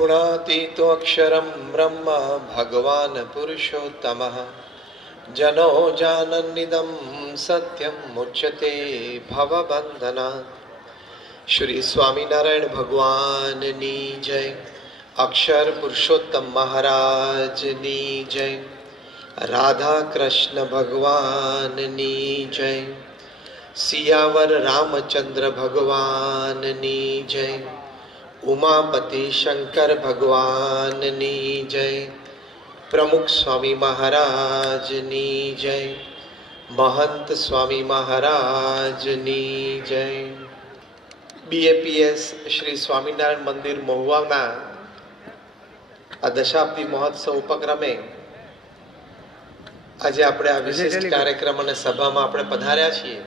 गुणातीतो अक्षरं ब्रह्म भगवान पुरुषोत्तमः जनो जानन्निदं सत्यं मुच्यते भवबंधनात्। श्री स्वामीनारायण भगवान नी जय। अक्षर पुरुषोत्तम महाराज नी जय। राधा कृष्ण भगवान नी जय। सियावर रामचंद्र भगवान नी जय। उमापति शंकर भगवान नी जय। प्रमुख स्वामी महाराज नी जय। महंत स्वामी महाराज नी जय। BAPS श्री स्वामीनारायण मंदिर महुवाना आ दशाब्दी महोत्सव उपक्रमे आज આપણે આ વિશિષ્ટ કાર્યક્રમ અને સભામાં આપણે પધાર્યા છીએ।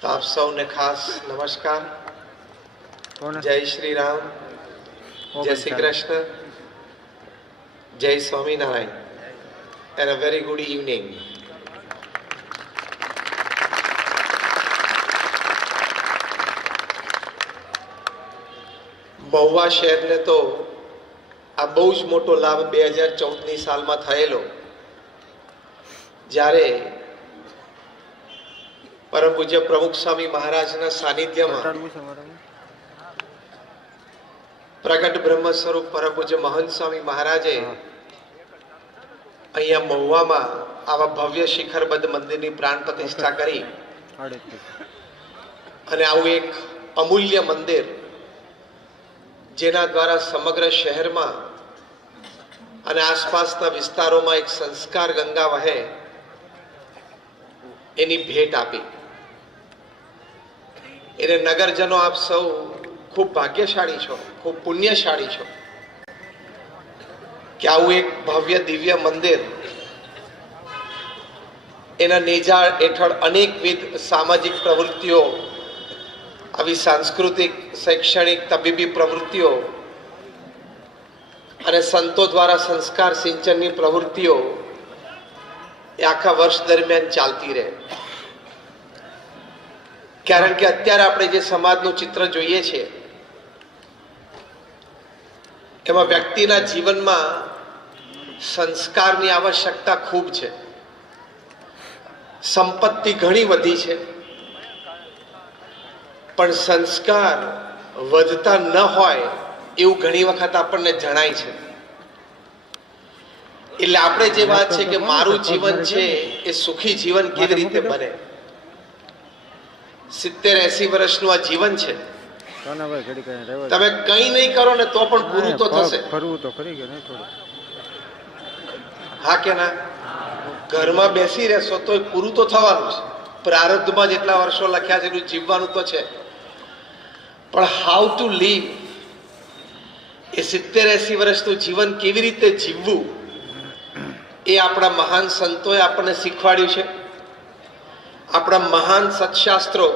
તો આપ સૌને ખાસ નમસ્કાર। જય શ્રી રામ, જય શ્રી કૃષ્ણ, જય Swaminarayan and a very good evening. Mahuva શહેરને તો આ બહુ જ મોટો લાભ 2014ની સાલમાં થયેલો, જ્યારે પરમ પૂજ્ય પ્રમુખ સ્વામી મહારાજના સાનિધ્યમાં પ્રગટ બ્રહ્મ સ્વરૂપ પરમ પૂજ્ય મહંત સ્વામી મહારાજે અહીંયા મહુવામાં આવા ભવ્ય શિખરબદ્ધ મંદિરની પ્રાણ પ્રતિષ્ઠા કરી અને આવું એક અમૂલ્ય મંદિર જેના દ્વારા સમગ્ર શહેરમાં અને આસપાસના વિસ્તારોમાં એક સંસ્કાર ગંગા વહે એની ભેટ આપી। એને નગરજનો આપ સૌ ખૂબ ભાગ્યશાળી છો, ખૂબ પુણ્યશાળી છો કે આવું એક ભવ્ય દિવ્ય મંદિર એના નેજા હેઠળ અનેકવિધ સામાજિક પ્રવૃત્તિઓ, આવી સાંસ્કૃતિક, શૈક્ષણિક, તબીબી પ્રવૃત્તિઓ અને સંતો દ્વારા સંસ્કાર સિંચનની પ્રવૃત્તિઓ એ આખા વર્ષ દરમિયાન ચાલતી રહે। કારણ કે અત્યારે આપણે જે સમાજનું ચિત્ર જોઈએ છે એમાં વ્યક્તિના જીવનમાં સંસ્કારની આવશ્યકતા ખૂબ છે। સંપત્તિ ઘણી વધી છે પણ સંસ્કાર વધતા ન હોય એવું ઘણી વખત આપણને જણાય છે। એટલે આપણે જે વાત છે કે મારું જીવન છે એ સુખી જીવન કેવી રીતે બને, 70-80 વર્ષનું આ જીવન છે, તમે કઈ નહીં કરો ને તો પણ પૂરું તો થશે, હા કે ના? ઘરમાં બેસી રહેશો તો પૂરું તો થવાનું છે, પ્રારબ્ધમાં જેટલા વર્ષો લખ્યા છે એટલું જીવવાનું તો છે, પણ હાઉ ટુ લીવ, એ 70-80 વર્ષનું જીવન કેવી રીતે જીવવું એ આપણા મહાન સંતોએ આપણને શીખવાડ્યું છે। આપણા મહાન સત્શાસ્ત્રો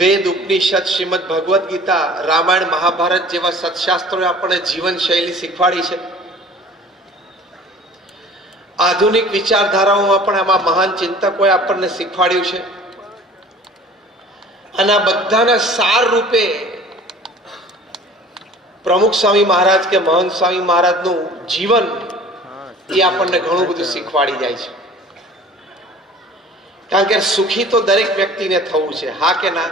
વેદ, ઉપનિષદ, શ્રીમદ ભગવદ્ ગીતા, રામાયણ, મહાભારત જેવા સત્શાસ્ત્રોએ આપણને જીવન શૈલી શીખવાડી છે। આધુનિક વિચારધારાઓમાં પણ આમાં મહાન ચિંતકોએ આપણને શીખવાડ્યું છે અને આ બધાના સાર રૂપે પ્રમુખ સ્વામી મહારાજ કે મહંત સ્વામી મહારાજનું જીવન એ આપણને ઘણું બધું શીખવાડી જાય છે। કારણ કે સુખી તો દરેક વ્યક્તિને થવું છે, હા કે ના?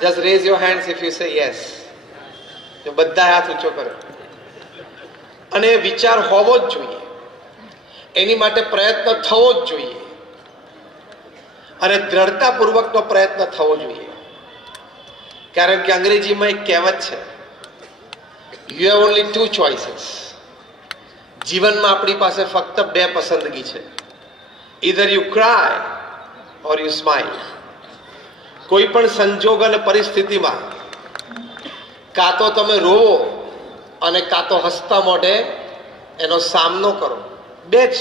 Just rays your hands if you say yes. જો બધા હાથ ઊંચો કરો, અને વિચાર હોવો જ જોઈએ, એની માટે પ્રયત્ન થવો જ જોઈએ અને દ્રઢતાપૂર્વકનો પ્રયત્ન થવો જોઈએ। કારણ કે અંગ્રેજીમાં એક કહેવત છે, યુ હેવ ઓનલી 2 ચોઇસીસ। જીવનમાં આપણી પાસે ફક્ત 2 પસંદગી છે, either you cry or you smile. કોઈ પણ સંજોગ અને પરિસ્થિતિમાં કાં તો તમે રોવો અને કાં તો હસતા મોઢે એનો સામનો કરો, 2 જ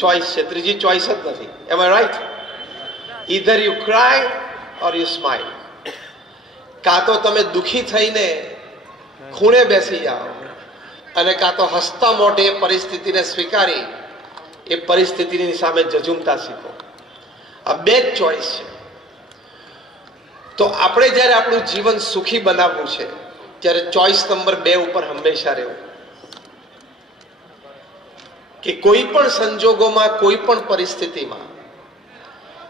ચોઇસ છે, ત્રીજી ચોઇસ જ નથી। Am I right? Either you cry or you smile. કાં તો તમે દુઃખી થઈને ખૂણે બેસી જાઓ અને કાં તો હસતા મોઢે પરિસ્થિતિને સ્વીકારી એ પરિસ્થિતિની સામે જજુમતા શીખો। આ 2 જ ચોઇસ છે। તો આપણે જ્યારે આપણું જીવન સુખી બનાવવું છે, ત્યારે ચોઇસ નંબર 2 ઉપર હંમેશા રહેવું કે કોઈ પણ સંજોગોમાં, કોઈ પણ પરિસ્થિતિમાં,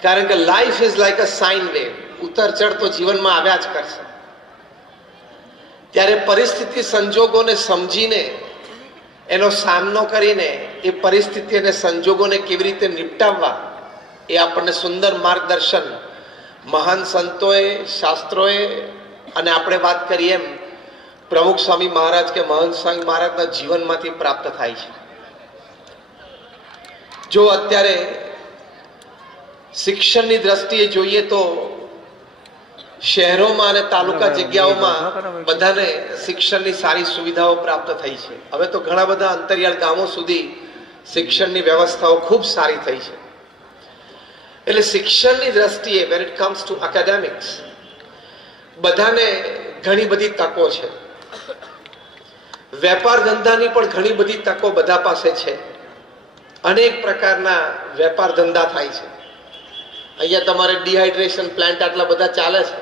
કારણ કે life is like a sine wave, ઉતર ચઢ તો જીવનમાં આવ્યા જ કરશે. ત્યારે પરિસ્થિતિ સંજોગોને સમજીને એનો સામનો કરીને એ પરિસ્થિતિ અને સંજોગોને કેવી રીતે નિપટાવવા એ આપણને સુંદર માર્ગદર્શન મહાન સંતોએ, શાસ્ત્રોએ અને આપણે વાત કરીએ એમ પ્રમુખ સ્વામી મહારાજ કે મહંત સ્વામી મહારાજના જીવનમાંથી પ્રાપ્ત થાય છે. જો અત્યારે શિક્ષણની દ્રષ્ટિએ જોઈએ તો શહેરોમાં અને તાલુકા જગ્યાઓમાં બધાને શિક્ષણની સારી સુવિધાઓ પ્રાપ્ત થઈ છે. હવે તો ઘણા બધા અંતરિયાળ ગામો સુધી શિક્ષણની વ્યવસ્થાઓ ખૂબ સારી થઈ છે. એટલે શિક્ષણની દ્રષ્ટિએ when it comes to academics બધાને ઘણી બધી તકો છે. વેપાર ધંધાની પણ ઘણી બધી તકો બધા પાસે છે. અનેક પ્રકારના વેપાર ધંધા થાય છે. અહીંયા તમારે ડિહાઇડ્રેશન પ્લાન્ટ આટલા બધા ચાલે છે.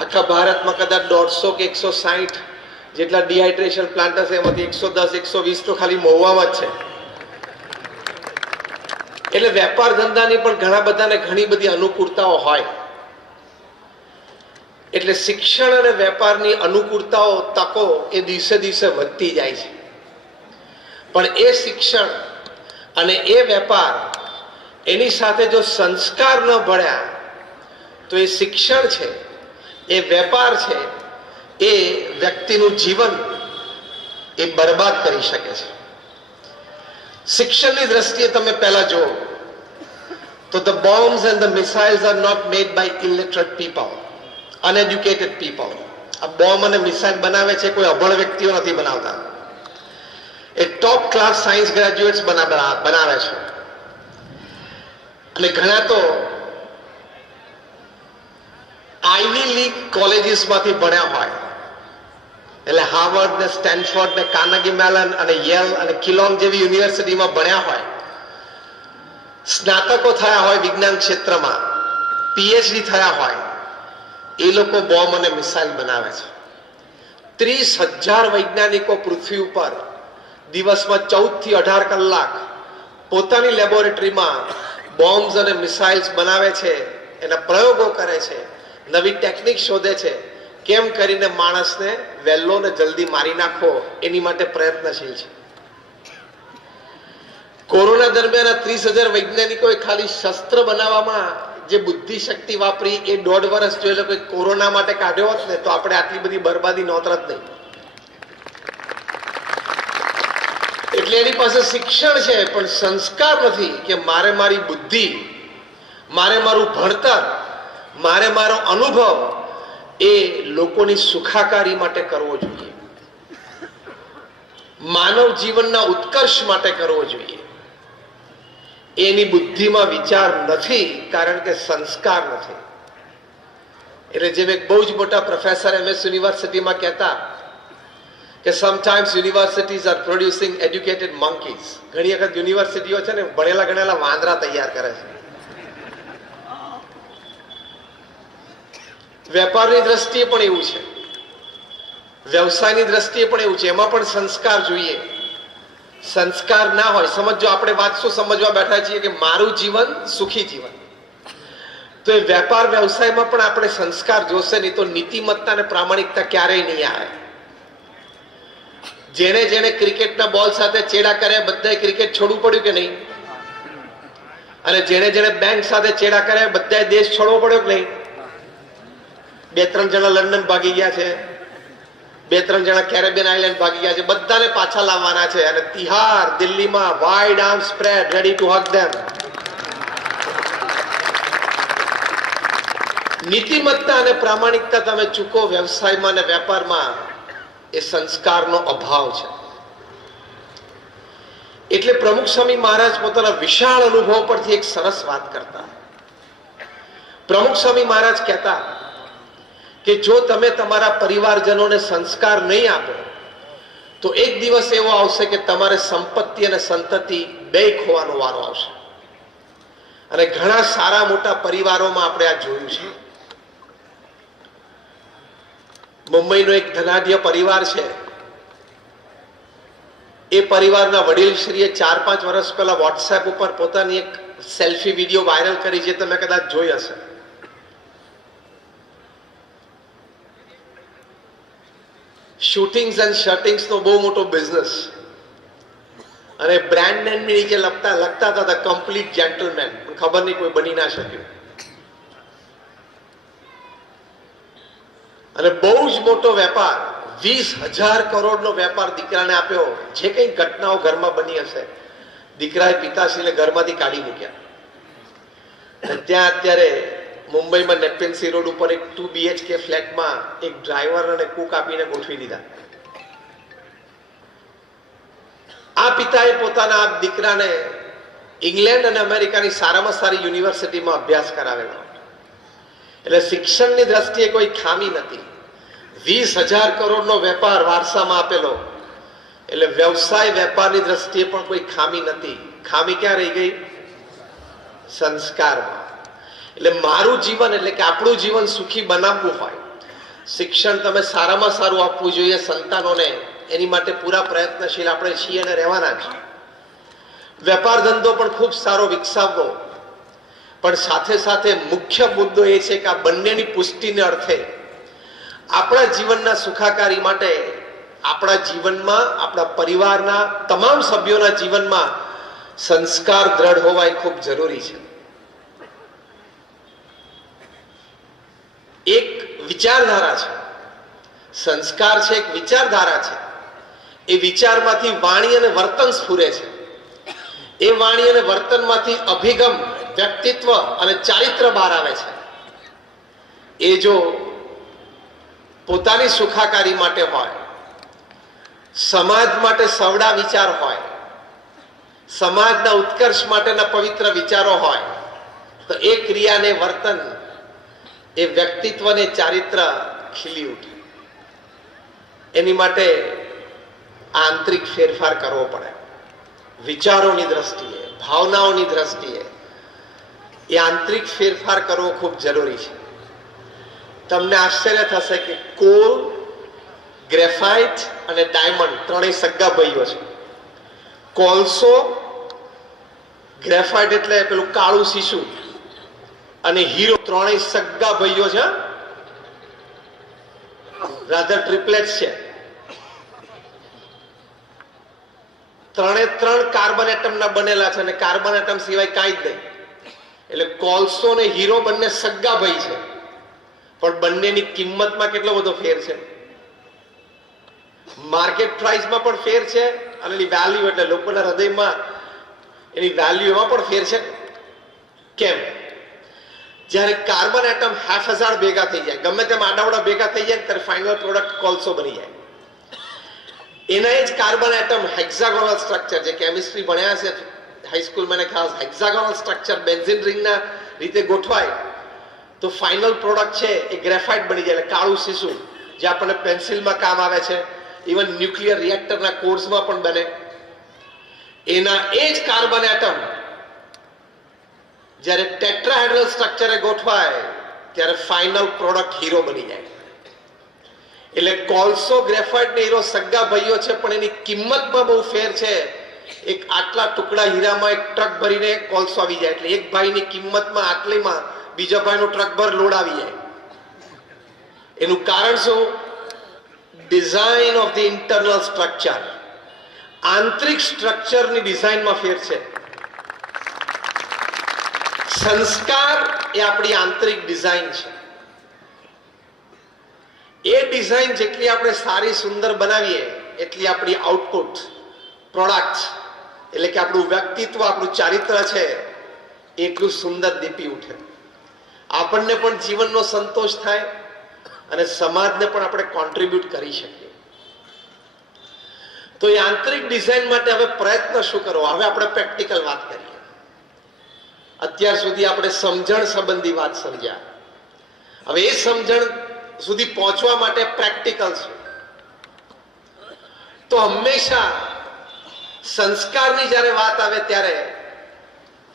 આખા ભારતમાં કદાચ 150 કે 160 જેટલા ડિહાઇડ્રેશન પ્લાન્ટ હશે, એમાંથી 110, 120 તો ખાલી મહુવામાં જ છે. એટલે વેપાર ધંધાની પણ ઘણા બધાને ઘણી બધી અનુકૂળતાઓ હોય. એટલે શિક્ષણ અને વેપારની અનુકૂળતાઓ, તકો એ દિવસે દિવસે વધતી જાય છે. પણ એ શિક્ષણ અને એ વેપાર એની સાથે જો સંસ્કાર ન ભળ્યા તો એ શિક્ષણ છે, એ વેપાર છે, એ વ્યક્તિનું જીવન એ બરબાદ કરી શકે છે. શિક્ષણની દ્રષ્ટિએ તમે પહેલા જુઓ તો the bombs and the missiles are not made by illiterate people, uneducated people. આ બોમ્બ અને મિસાઇલ બનાવે છે કોઈ અભણ વ્યક્તિઓ નથી બનાવતા. એ ટોપ ક્લાસ સાયન્સ ગ્રેજ્યુએટ્સ બનાવે છે. અને ઘણા તો આઈવી લીગ કોલેજીસમાંથી ભણ્યા હોય, એટલે હાર્વર્ડ ને સ્ટેનફોર્ડ ને કાર્નેગી મેલન અને યેલ અને કિલોન જેવી યુનિવર્સિટીમાં ભણ્યા હોય, સ્નાતકો થયા હોય વિજ્ઞાન ક્ષેત્રમાં, પીએચડી થયા હોય, એ લોકો બોમ્બ અને મિસાઇલ બનાવે છે. 30,000 વૈજ્ઞાનિકો પૃથ્વી ઉપર દિવસમાં 14 થી 18 કલાક પોતાની લેબોરેટરીમાં બોમ્બ્સ અને મિસાઇલ્સ બનાવે છે, એના પ્રયોગો કરે છે, નવી ટેકનિક શોધે છે, કેમ કરીને માણસને વહેલો ને જલ્દી મારી નાખવો એની માટે પ્રયત્નશીલ છે. કોરોના દરમિયાન 30,000 વૈજ્ઞાનિકોએ ખાલી શસ્ત્ર બનાવવામાં જે બુદ્ધિ શક્તિ વાપરી એ 1.5 વર્ષ જો એ લોકોએ કોરોના માટે કાઢ્યો હોત ને તો આપણે આટલી બધી બરબાદી નોતરત નહીં. એટલે એની પાસે શિક્ષણ છે પણ સંસ્કાર નથી કે મારે મારી બુદ્ધિ, મારે મારું ભણતર, મારે મારો અનુભવ એ લોકોની સુખાકારી માટે કરવો જોઈએ, માનવ જીવનના ઉત્કર્ષ માટે કરવો જોઈએ. એની બુદ્ધિમાં વિચાર નથી કારણ કે સંસ્કાર નથી. એટલે જેમ એક બહુ જ મોટા પ્રોફેસર MS યુનિવર્સિટીમાં કહેતા કે sometimes universities are producing educated monkeys. ઘણી વખત યુનિવર્સિટીઓ છે ને ભણેલા ગણેલા વાંદરા તૈયાર કરે છે. વેપારની દ્રષ્ટિએ પણ એવું છે, વ્યવસાયની દ્રષ્ટિએ પણ એવું છે. એમાં પણ સંસ્કાર જોઈએ. સંસ્કાર ના હોય, સમજો આપણે વાત શું સમજવા બેઠા છીએ કે મારું જીવન સુખી જીવન, તો એ વેપાર વ્યવસાયમાં પણ આપણે સંસ્કાર જોશે, નહીં તો નીતિમત્તા અને પ્રામાણિકતા ક્યારેય નહીં આવે. જેણે જેણે ક્રિકેટના બોલ સાથે ચેડા કર્યા બધાએ ક્રિકેટ છોડવું પડ્યું કે નહીં? અને જેણે જેણે બેંક સાથે ચેડા કર્યા બધાએ દેશ છોડવો પડ્યો કે નહીં? 2-3 જણા લંડન ભાગી ગયા છે, 2-3 જણા કેરેબિયન આઇલેન્ડ ભાગી ગયા છે. બધાને પાછા લાવવાના છે અને તિહાર દિલ્હીમાં wide arm spread ready to hug them. નીતિમત્તા અને પ્રામાણિકતા તમે ચૂકો વ્યવસાયમાં અને વેપારમાં, એ સંસ્કારનો અભાવ છે. એટલે પ્રમુખ સ્વામી મહારાજ પોતાના વિશાળ અનુભવ પરથી એક સરસ વાત કરતા. પ્રમુખ સ્વામી મહારાજ કહેતા કે જો તમે તમારા પરિવારજનોને સંસ્કાર નહીં આપો તો એક દિવસ એવો આવશે કે તમારે સંપત્તિ અને સંતતિ બે ખોવાનો વારો આવશે. અને ઘણા સારા મોટા પરિવારોમાં આપણે આ જોયું છે. મુંબઈનો એક ધનાઢ્ય પરિવાર છે. એ પરિવારના વડીલશ્રીએ 4-5 વર્ષ પહેલા વોટ્સએપ ઉપર પોતાની એક સેલ્ફી વિડીયો વાયરલ કરી, જે તમે કદાચ જોઈ હશે. શૂટિંગ્સ એન્ડ શર્ટિંગ્સ નો બહુ મોટો બિઝનેસ, અને બ્રાન્ડ નેમ નીચે લખતા હતા કમ્પ્લીટ જેન્ટલમેન. ખબર નહીં કોઈ બની ના શક્યું. અને બહુ જ મોટો વેપાર, 20,000 કરોડનો વેપાર દીકરાને આપ્યો. જે કઈ ઘટનાઓ ઘરમાં બની હશે, દીકરાએ પિતાશ્રીને ઘરમાંથી કાઢી મૂક્યા. ત્યાં અત્યારે મુંબઈમાં નેપેન્સી રોડ ઉપર એક 2 BHK ફ્લેટમાં એક ડ્રાઈવર અને કુક આપીને ગોઠવી દીધા. આ પિતાએ પોતાના આ દીકરાને ઇંગ્લેન્ડ અને અમેરિકાની સારામાં સારી યુનિવર્સિટીમાં અભ્યાસ કરાવેલો. એટલે શિક્ષણની દ્રષ્ટિએ કોઈ ખામી નથી. 20,000 કરોડનો વેપાર વારસામાં આપેલો, એટલે વ્યવસાય વેપારની દ્રષ્ટિએ પણ કોઈ ખામી નથી. ખામી ક્યાં રહી ગઈ? સંસ્કારમાં. એટલે મારું જીવન, એટલે કે આપણું જીવન સુખી બનાવવું હોય, શિક્ષણ તમે સારામાં સારું આપવું જોઈએ સંતાનોને. એની માટે પૂરા પ્રયત્નશીલ આપણે છીએ અને રહેવાના છીએ. વેપાર ધંધો પણ ખૂબ સારો વિકસાવવો, પણ સાથે સાથે મુખ્ય મુદ્દો એ છે કે આ બંનેની પુષ્ટિને અર્થે આપણા જીવનના સુખાકારી માટે આપણા જીવનમાં, આપણા પરિવારના તમામ સભ્યોના જીવનમાં સંસ્કાર દ્રઢ હોવા એ ખૂબ જરૂરી છે. એક વિચારધારા છે, સંસ્કાર છે એક વિચારધારા છે. એ વિચારમાંથી વાણી અને વર્તન સ્ફુરે છે. એ વાણી અને વર્તનમાંથી અભિગમ, વ્યક્તિત્વ અને ચારિત્ર બહાર આવે છે. એ જો પોતાની સુખાકારી માટે હોય, સમાજ માટે સવડા વિચાર હોય, સમાજના ઉત્કર્ષ માટેના પવિત્ર વિચારો હોય, તો એ ક્રિયાને, વર્તન, એ વ્યક્તિત્વને, ચારિત્ર ખીલી ઉઠે. એની માટે આંતરિક ફેરફાર કરવો પડે. વિચારોની દ્રષ્ટિએ, ભાવનાઓની દ્રષ્ટિએ એ આંતરિક ફેરફાર કરવો ખૂબ જરૂરી છે. તમને આશ્ચર્ય થશે કે કોલ, ગ્રેફાઇટ અને ડાયમંડ ત્રણેય સગા ભાઈઓ છે. કોલસો, ગ્રેફાઇટ એટલે પેલું કાળું શીશુ, અને હીરો ત્રણેય સગા ભાઈઓ છે. રાધર ટ્રિપલેટ્સ છે. ત્રણે ત્રણ કાર્બન એટમના બનેલા છે, અને કાર્બન એટમ સિવાય કાંઈ જ નહીં. એટલે કોલસો અને હીરો બંને સગા ભાઈ છે, પણ બંનેની કિંમતમાં કેટલો બધો ફેર છે. માર્કેટ પ્રાઇસમાં પણ ફેર છે, અને એની વેલ્યુ, એટલે લોકોના હૃદયમાં એની વેલ્યુમાં પણ ફેર છે. કેમ? જ્યારે કાર્બન એટમ 5000 ભેગા થઈ જાય, ગમે તેમ આડાવડા ભેગા થઈ જાય, ત્યારે ફાઇનલ પ્રોડક્ટ કોલસો બની જાય. એના જ કાર્બન એટમ હેક્સાગોનલ સ્ટ્રક્ચર, જે કેમિસ્ટ્રી ભણ્યા છે હાઈસ્કૂલમાં, મને ખ્યાલ, હેક્સાગોનલ સ્ટ્રક્ચર બેન્ઝીન રિંગના રીતે ગોઠવાય તો ફાઇનલ પ્રોડક્ટ છે એ ગ્રેફાઇટ બની જાય, એટલે કાળું શીશુ, જે આપણને પેન્સિલમાં કામ આવે છે, ઇવન ન્યુક્લિયર રિએક્ટરના કોર્સમાં પણ બને. એના એ જ કાર્બન એટમ જ્યારે ટેટ્રાહેડ્રલ સ્ટ્રક્ચરે ગોઠવાય ત્યારે ફાઇનલ પ્રોડક્ટ હીરો બની જાય. એટલે કોલસો, ગ્રેફાઇટ ને હીરો સગા ભાઈઓ છે, પણ એની કિંમતમાં બહુ ફેર છે. એક આટલા ટુકડા હીરામાં એક ટ્રક ભરીને કોલસો આવી જાય, એટલે એક ભાઈની કિંમતમાં આટલીમાં બીજા ભાઈનો ટ્રક ભર લોડ આવી જાય. એનું કારણ શું? Design of the internal structure. આંતરિક સ્ટ્રક્ચરની ડિઝાઇનમાં ફેર છે. સંસ્કાર એ આપણી આંતરિક ડિઝાઇન છે. એ ડિઝાઇન જેટલી આપણે સારી, સુંદર બનાવીએ, એટલી આપણી આઉટપુટ, પ્રોડક્ટ, એટલે કે આપણું વ્યક્તિત્વ, આપણું ચારિત્ર છે, એટલું સુંદર દીપી ઉઠે. આપણને પણ જીવનનો સંતોષ થાય અને સમાજને પણ આપણે કોન્ટ્રીબ્યુટ કરી શકીએ. તો એ આંતરિક ડિઝાઇન માટે હવે પ્રયત્ન શું કરવો? હવે આપણે પ્રેક્ટિકલ વાત કરીએ. અત્યાર સુધી આપણે સમજણ સંબંધી વાત સમજ્યા. હવે એ સમજણ સુધી પહોંચવા માટે પ્રેક્ટિકલ છે. તો હંમેશા સંસ્કારની જ્યારે વાત આવે ત્યારે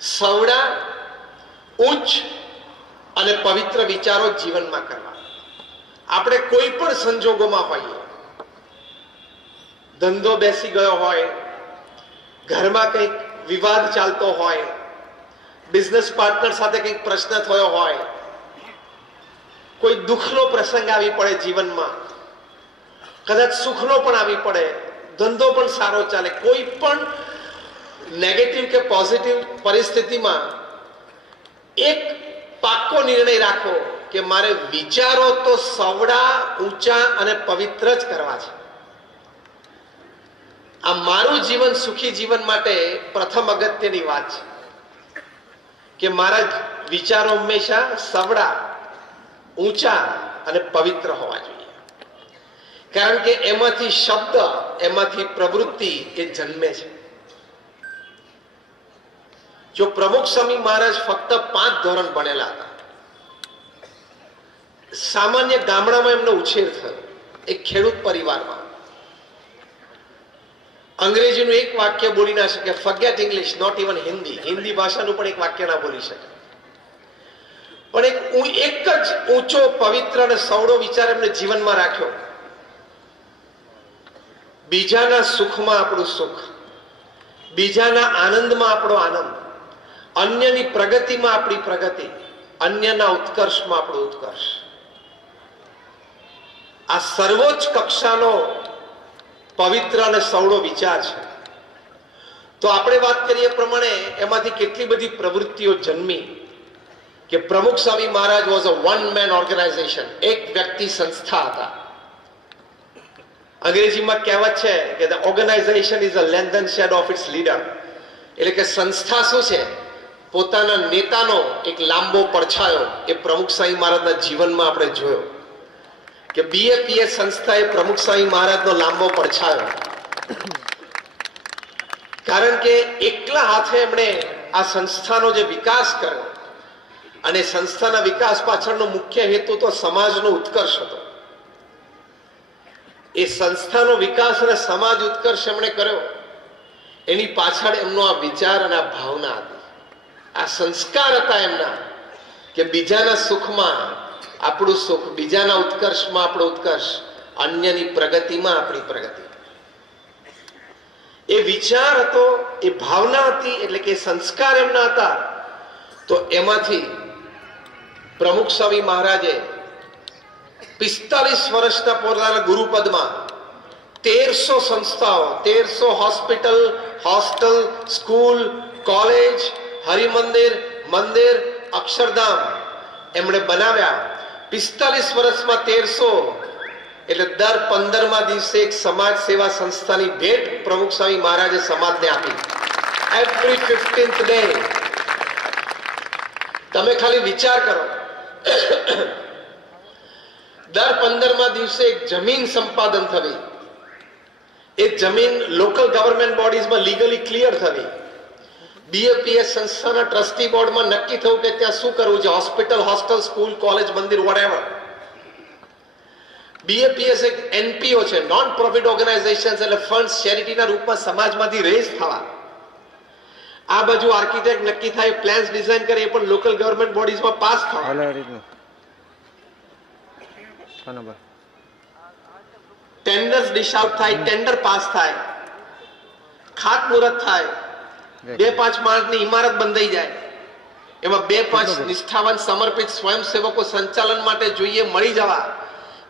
સવડા, ઉચ્ચ અને પવિત્ર વિચારો જીવનમાં કરવા. આપણે કોઈ પણ સંજોગોમાં હોઈએ, ધંધો બેસી ગયો હોય, ઘરમાં કંઈક વિવાદ ચાલતો હોય, બિઝનેસ પાર્ટનર સાથે કંઈક પ્રશ્ન થયો હોય, કોઈ દુઃખનો પ્રસંગ આવી પડે જીવનમાં, કદાચ સુખનો પણ આવી પડે, ધંધો પણ સારો ચાલે, કોઈ પણ નેગેટિવ કે પોઝિટિવ પરિસ્થિતિમાં એક પાક્કો નિર્ણય રાખો કે મારે વિચારો તો સવડા, ઊંચા અને પવિત્ર જ કરવા છે. આ મારું જીવન સુખી જીવન માટે પ્રથમ અગત્યની વાત છે કે મારા વિચારો હંમેશા સવડા, ઊંચા અને પવિત્ર હોવા જોઈએ. કારણ કે એમાંથી શબ્દ, એમાંથી પ્રવૃત્તિ એ જન્મે છે. જો પ્રમુખ સ્વામી મહારાજ ફક્ત 5 ધોરણ ભણેલા હતા, સામાન્ય ગામડામાં એમનો ઉછેર થયો, એક ખેડૂત પરિવારમાં. અંગ્રેજીનું એક વાક્ય બોલી ના શકે, forget English, not even Hindi, Hindi ભાષાનું પણ એક વાક્ય ના બોલી શકે. પણ એક જ ઊંચો, પવિત્ર અને સવડો વિચાર એમને જીવનમાં રાખ્યો: બીજાના સુખમાં આપણું સુખ, બીજાના આનંદમાં આપણો આનંદ, અન્યની પ્રગતિમાં આપણી પ્રગતિ, અન્યના ઉત્કર્ષમાં આપણો ઉત્કર્ષ. આ સર્વોચ્ચ કક્ષાનો પવિત્ર અને સવડો વિચાર છે. તો આપણે વાત કરીએ પ્રમાણે એમાંથી કેટલી બધી પ્રવૃત્તિઓ જન્મી કે Pramukh Swami Maharaj was a one man organisation, એક વ્યક્તિ સંસ્થા હતા. અંગ્રેજીમાં કહેવત છે કે the organisation is a length and shade of its leader. એટલે કે સંસ્થા શું છે? પોતાના નેતાનો એક લાંબો પડછાયો. એ પ્રમુખ સ્વામી મહારાજના જીવનમાં આપણે જોયો કે બીએપીએસ સંસ્થા એ પ્રમુખ સ્વામી મહારાજનો લાંબો પડછાયો. કારણ કે એકલા હાથે એમણે આ સંસ્થાનો જે વિકાસ કર્યો, અને સંસ્થાના વિકાસ પાછળનો મુખ્ય હેતુ તો સમાજનો ઉત્કર્ષ હતો. એ સંસ્થાનો વિકાસ અને સમાજ ઉત્કર્ષ એમણે કર્યો, એની પાછળ એમનો આ વિચાર અને આ ભાવના હતી, આ સંસ્કાર હતા એમના કે બીજાના સુખમાં આપણું સુખ, બીજાના ઉત્કર્ષમાં આપણો ઉત્કર્ષ, અન્યની પ્રગતિમાં આપણી પ્રગતિ. એ વિચાર હતો, એ ભાવના હતી, એટલે કે સંસ્કાર એમના હતા. તો એમાંથી પ્રમુખ સ્વામી મહારાજે 45 વર્ષના પોતાના ગુરુપદમાં 1300 સંસ્થાઓ, 1300 હોસ્પિટલ, હોસ્ટેલ, સ્કૂલ, કોલેજ, હરિમંદિર, મંદિર, અક્ષરધામ એમણે બનાવ્યા. 45 વર્ષમાં 1300, એટલે દર 15મા દિવસે એક સમાજ સેવા સંસ્થાની ભેટ પ્રમુખ સ્વામી મહારાજે સમાજને આપી. Every 15th day. તમે ખાલી વિચાર કરો, દર 15મા દિવસે એક જમીન સંપાદન થવી, એ જમીન લોકલ ગવર્મેન્ટ બોડીઝમાં લીગલી ક્લિયર થવી, બીએપીએસ સંસ્થાના ટ્રસ્ટી બોર્ડમાં નક્કી થયું કે ત્યાં શું કરવું છે, હોસ્પિટલ, હોસ્ટેલ, સ્કૂલ, કોલેજ, મંદિર, વોટએવર. બીએપીએસ એક એનપીઓ છે, નોન પ્રોફિટ ઓર્ગેનાઇઝેશન, એટલે ફંડ ચેરિટીના રૂપમાં સમાજમાંથી રેઝ થવા. આ બાજુ આર્કિટેક્ટ નક્કી થાય, પ્લાન્સ ડિઝાઇન કરે, એ પણ લોકલ ગવર્મેન્ટ બોડીઝમાં પાસ થવા. ટેન્ડર્સ ડિશ આઉટ થાય, ટેન્ડર પાસ થાય, ખાતમુહૂર્ત થાય, 2-5 માળની ઇમારત બંધાઈ જાય, એમાં 2-5 નિષ્ઠાવાન સમર્પિત સ્વયંસેવકો સંચાલન માટે જોઈએ મળી જવા,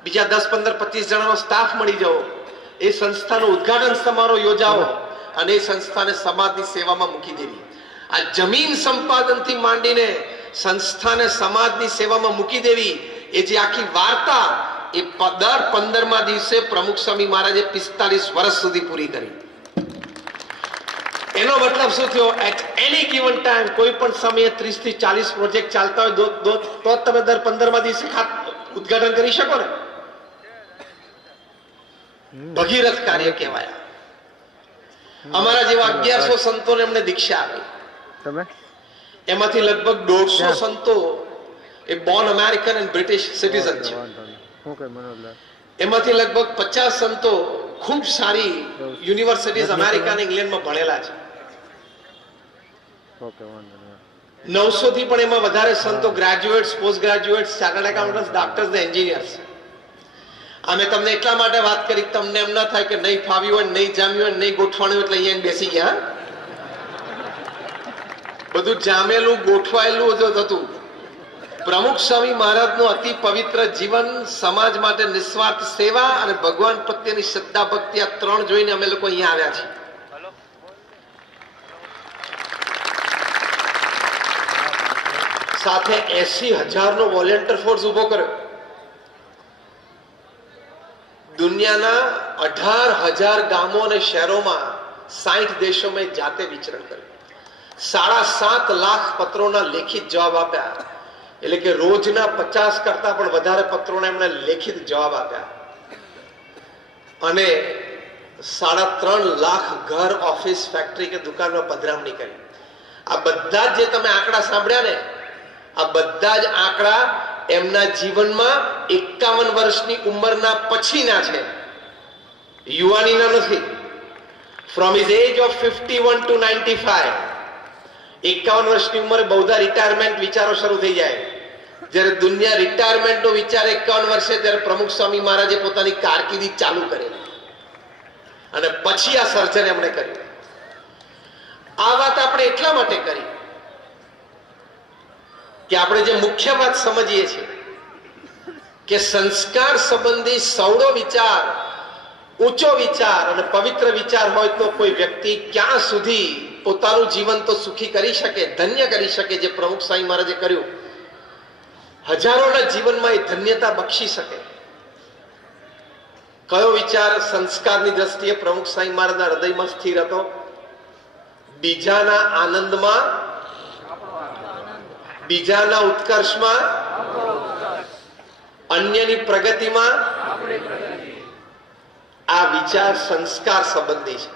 બીજા 10, 15, 25 જણાનો સ્ટાફ મળી જવો, એ સંસ્થાનો ઉદ્ઘાટન સમારોહ યોજાવો અને એ સંસ્થાને સમાજની સેવામાં મૂકી દેવી. આ જમીન સંપાદનથી માંડીને સંસ્થાને સમાજની સેવામાં મૂકી દેવી, એ જે આખી વાર્તા, એ દર 15મા દિવસે પ્રમુખ સ્વામી મહારાજે 45 વર્ષ સુધી પૂરી કરી. એનો મતલબ શું થયો? એટ એની ગિવન ટાઈમ, કોઈ પણ સમયે 30 થી 40 પ્રોજેક્ટ ચાલતા હોય તો જ તમે દર 15મા દિવસે ઉદ્ઘાટન કરી શકો ને. ભગીરથ કાર્ય કહેવાય. અમારા જેવા 1100 સંતોને એમને દીક્ષા આપી. એમાંથી લગભગ 150 સંતો એ born American and British citizen છે. એમાંથી લગભગ 50 સંતો ખૂબ સારી યુનિવર્સિટીઝ અમેરિકા અને ઇંગ્લેન્ડમાં ભણેલા છે. 900 થી પણ એમાં વધારે સંતો graduates, post graduates, chartered accountants, doctors ને એન્જિનિયર્સ. અમે તમને એટલા માટે વાત કરી તમને એમ ના થાય કે નહીં ફાવ્યું હોય, નહીં જામ્યું હોય, નહીં ગોઠવાણું એટલે અહીંયા બેસી ગયા. બધું જામેલું ગોઠવાયેલું જ હતું. પ્રમુખ સ્વામી મહારાજનું અતિ પવિત્ર જીવન, સમાજ માટે નિસ્વાર્થ સેવા અને ભગવાન પ્રત્યેની શ્રદ્ધા ભક્તિ, આ ત્રણ જોઈને અમે લોકો અહીંયા આવ્યા છીએ. સાથે 80,000 નો વોલેન્ટિયર ફોર્સ ઉભો કર્યો. દુનિયાના 18,000 ગામો અને શહેરોમાં 60 દેશોમાં જાતે વિચરણ કર્યું. 7.5 લાખ પત્રોના લેખિત જવાબ આપ્યા. એટલે કે રોજના 50 કરતા પણ વધારે પત્રોના એમણે લેખિત જવાબ આપ્યા. અને 3.5 લાખ ઘર, ઓફિસ, ફેક્ટરી કે દુકાનમાં પધરામણી કરી. આ બધા જે તમે આંકડા સાંભળ્યા ને, આ બધા જ આંકડા એમના જીવનમાં 51 વર્ષની ઉંમરના પછીના છે, યુવાનીના નથી. From his age of 51 to 95, 51 વર્ષની ઉંમરે બૌદ્ધા રિટાયરમેન્ટ વિચારો શરૂ થઈ જાય. જ્યારે દુનિયા રિટાયરમેન્ટ નો વિચાર 51 વર્ષે, ત્યારે પ્રમુખ સ્વામી મહારાજે પોતાની કારકિર્દી ચાલુ કરેલી અને પછી આ સર્જન એમણે કર્યું. આ વાત આપણે એટલા માટે કરી કે આપણે જે મુખ્ય વાત સમજીએ છીએ કે સંસ્કાર સંબંધી સૌડો વિચાર, ઊંચો વિચાર અને પવિત્ર વિચાર હોય તો કોઈ વ્યક્તિ ક્યાં સુધી પોતાનું જીવન તો સુખી કરી શકે, ધન્ય કરી શકે. જે પ્રમુખ સ્વામી મહારાજે કર્યું, હજારોના જીવનમાં એ ધન્યતા બક્ષી શકે. કયો વિચાર સંસ્કારની દ્રષ્ટિએ પ્રમુખ સ્વામી મહારાજના હૃદયમાં સ્થિર હતો? બીજાના આનંદમાં, બીજાના ઉત્કર્ષમાં, અન્યની પ્રગતિમાં. આ વિચાર સંસ્કાર સંબંધી છે.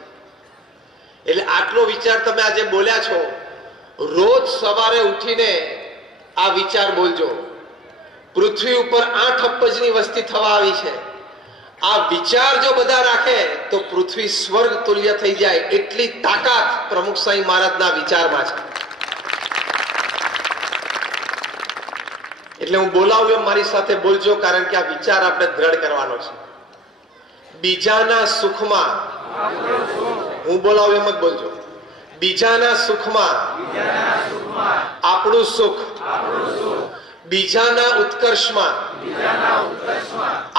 એટલે આટલો વિચાર તમે આજે બોલ્યા છો, રોજ સવારે ઉઠીને આ વિચાર બોલજો. પૃથ્વી ઉપર 8 અબજની વસ્તી થવા આવી છે. આ વિચાર જો બધા રાખે તો પૃથ્વી સ્વર્ગ તુલ્ય થઈ જાય, એટલી તાકાત પ્રમુખ સ્વામી મહારાજના વિચારમાં છે. એટલે હું બોલાવું એમ મારી સાથે બોલજો, કારણ કે આ વિચાર આપણે દ્રઢ કરવાનો છે. બીજાના સુખમાં, હું બોલાવું એમ જ બોલજો. બીજાના સુખમાં આપણું સુખ, બીજાના ઉત્કર્ષમાં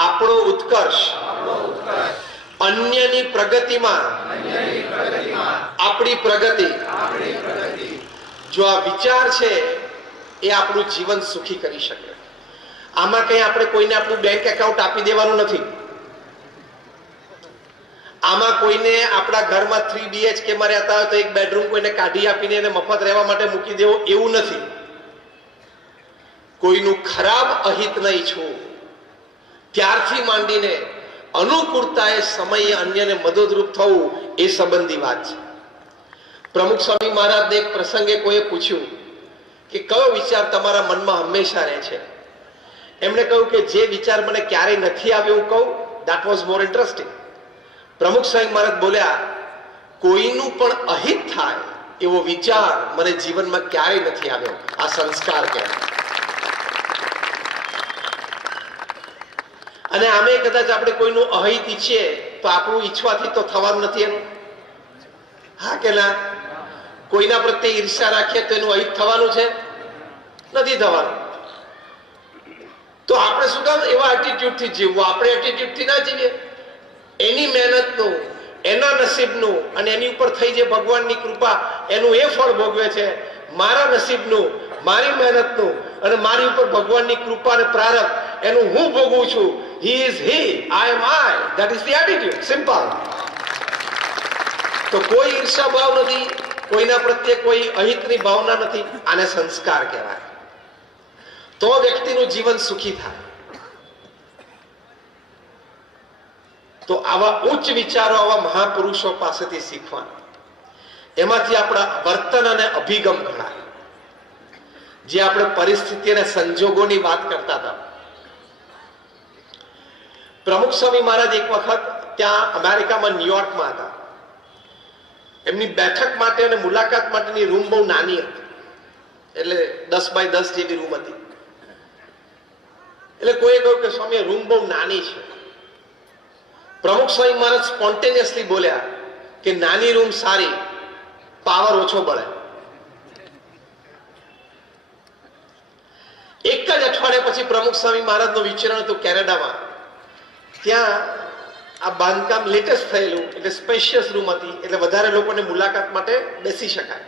આપણો ઉત્કર્ષ, અન્યની પ્રગતિમાં આપણી પ્રગતિ. જો આ વિચાર છે એ આપણું જીવન સુખી કરી શકે. આમાં કઈ આપણે કોઈને આપણું બેંક એકાઉન્ટ આપી દેવાનું નથી. આમાં કોઈને આપણા ઘરમાં 3 BHK માં રહેતા હોય તો એક બેડરૂમ કોઈને કાઢી આપીને એને મફત રહેવા માટે મૂકી દેવો, એવું નથી. કોઈનું ખરાબ અહિત ન ઈચ્છવું, ત્યારથી માંડીને અનુકૂળતાએ સમયે અન્યને મદદરૂપ થવું, એ સંબંધી વાત છે. પ્રમુખ સ્વામી મહારાજને એક પ્રસંગે કોઈએ પૂછ્યું કે કયો વિચાર તમારા મનમાં હંમેશા રહે છે? એમણે કહ્યું કે જે વિચાર મને ક્યારેય નથી આવ્યો હું કહું, that was more interesting. પ્રમુખ સ્વામી મહારાજ બોલ્યા, કોઈનું પણ અહિત થાય એવો વિચાર મને જીવનમાં ક્યારેય નથી આવ્યો. આ સંસ્કાર કહેવાય. અને આમે કદાચ આપણે કોઈનું અહિત ઈચ્છીએ તો આપણું ઈચ્છવાથી તો થવાનું નથી એનું. હા કે ના? કોઈના પ્રત્યે ઈર્ષા રાખીએ તો એનું અહિત થવાનું છે? નથી થવાનું. તો આપણે શું કામ એવા એટીટ્યુડ થી જીવવું? આપણે એટીટ્યુડ થી ના જીવીએ. એની મહેનતનું, એના નસીબનું અને એની ઉપર થઈ જે ભગવાનની કૃપા, એનું એ ફળ ભોગવે છે. મારા નસીબનું, મારી મહેનતનું અને મારી ઉપર ભગવાનની કૃપા અને પ્રારબ્ધ, એનું હું ભોગવું છું. He is he, I am I. That is the attitude. Simple. તો કોઈ ઈર્ષા ભાવ નથી, કોઈના પ્રત્યે કોઈ અહિતની ભાવના નથી. આને સંસ્કાર કહેવાય. તો વ્યક્તિનું જીવન સુખી થાય. તો આવા ઉચ્ચ વિચારો આવા મહાપુરુષો પાસેથી શીખવાના. એમાંથી આપણા વર્તન અને અભિગમ ઘણા, જે આપણે પરિસ્થિતિ અને સંજોગોની વાત કરતા હતા. પ્રમુખ સ્વામી મહારાજ એક વખત ત્યાં અમેરિકામાં ન્યુયોર્કમાં હતા. એમની બેઠક માટે અને મુલાકાત માટેની રૂમ બહુ નાની હતી. એટલે 10 બાય 10 જેવી રૂમ હતી. એટલે કોઈએ કહ્યું કે સ્વામી રૂમ બહુ નાની છે, પ્રમુખ સ્વામી મહારાજ સ્પોન્ટેનિયસલી બોલ્યા કે નાની રૂમ સારી, પાવર ઓછો બળે. એક જ અઠવાડિયા પછી પ્રમુખ સ્વામી મહારાજનું વિચરણ હતું કેનેડામાં. ત્યાં આ બાંધકામ લેટેસ્ટ થયેલું, એટલે સ્પેશિયસ રૂમ હતી, એટલે વધારે લોકોને મુલાકાત માટે બેસી શકાય.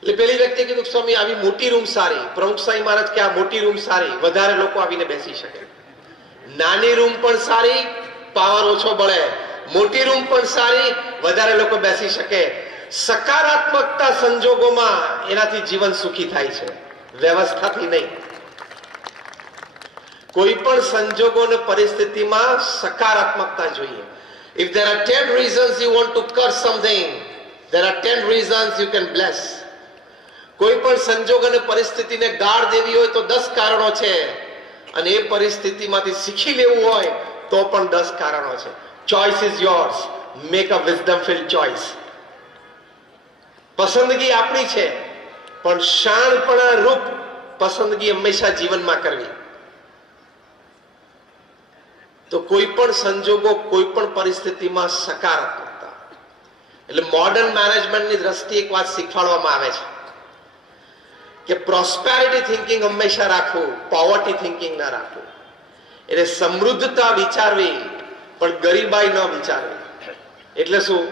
એટલે પેલી વ્યક્તિએ કીધું સ્વામી આવી મોટી રૂમ સારી. પ્રમુખ સ્વામી મહારાજ કે આ મોટી રૂમ સારી, વધારે લોકો આવીને બેસી શકે. નાની રૂમ પણ સારી, પાવર ઓછો બળે. મોટી રૂમ પણ સારી, વધારે લોકો બેસી શકે. સકારાત્મકતા સંજોગોમાં એનાથી જીવન સુખી થાય છે, વ્યવસ્થાથી નહીં. કોઈ પણ સંજોગો અને પરિસ્થિતિમાં સકારાત્મકતા જોઈએ. If there are 10 reasons you want to curse something, there are 10 reasons you can bless. કોઈ પણ સંજોગ અને પરિસ્થિતિને ગાળ દેવી હોય તો 10 કારણો છે, અને એ પરિસ્થિતિમાંથી શીખી લેવું હોય તો પણ 10 કારણો છે. Choice is yours. Make a wisdom-filled choice. પસંદગી આપણી છે, પણ શાણપણા રૂપ પસંદગી હંમેશા જીવનમાં કરવી. તો કોઈ પણ સંજોગો, કોઈ પણ પરિસ્થિતિમાં સકારાત્મકતા. એટલે મોડર્ન મેનેજમેન્ટની દ્રષ્ટિએ એક વાત શીખવાડવામાં આવે છે કે પ્રોસ્પેરિટી થિંકિંગ હંમેશા રાખવું, પોવર્ટી થિંકિંગ ના રાખવું. એટલે સમૃદ્ધતા વિચારવી, પણ ગરીબાઈ ન વિચારવી. એટલે શું?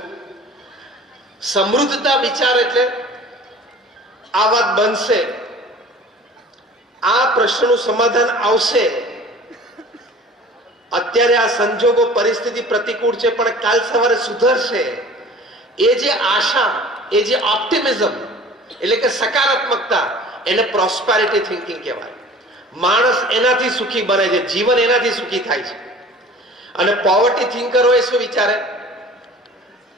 સમૃદ્ધતા વિચાર એટલે આ વાત બનશે, આ પ્રશ્નનું સમાધાન આવશે, અત્યારે આ સંજોગો પરિસ્થિતિ પ્રતિકૂળ છે પણ કાલ સવારે સુધરશે. એ જે આશા, એ જે ઓપ્ટિમિઝમ, એટલે કે સકારાત્મકતા, એને પ્રોસ્પેરિટી થિંકિંગ કહેવાય. માણસ એનાથી સુખી બને છે, જીવન એનાથી સુખી થાય છે. અને પોવર્ટી થિંકર હોય શું વિચારે?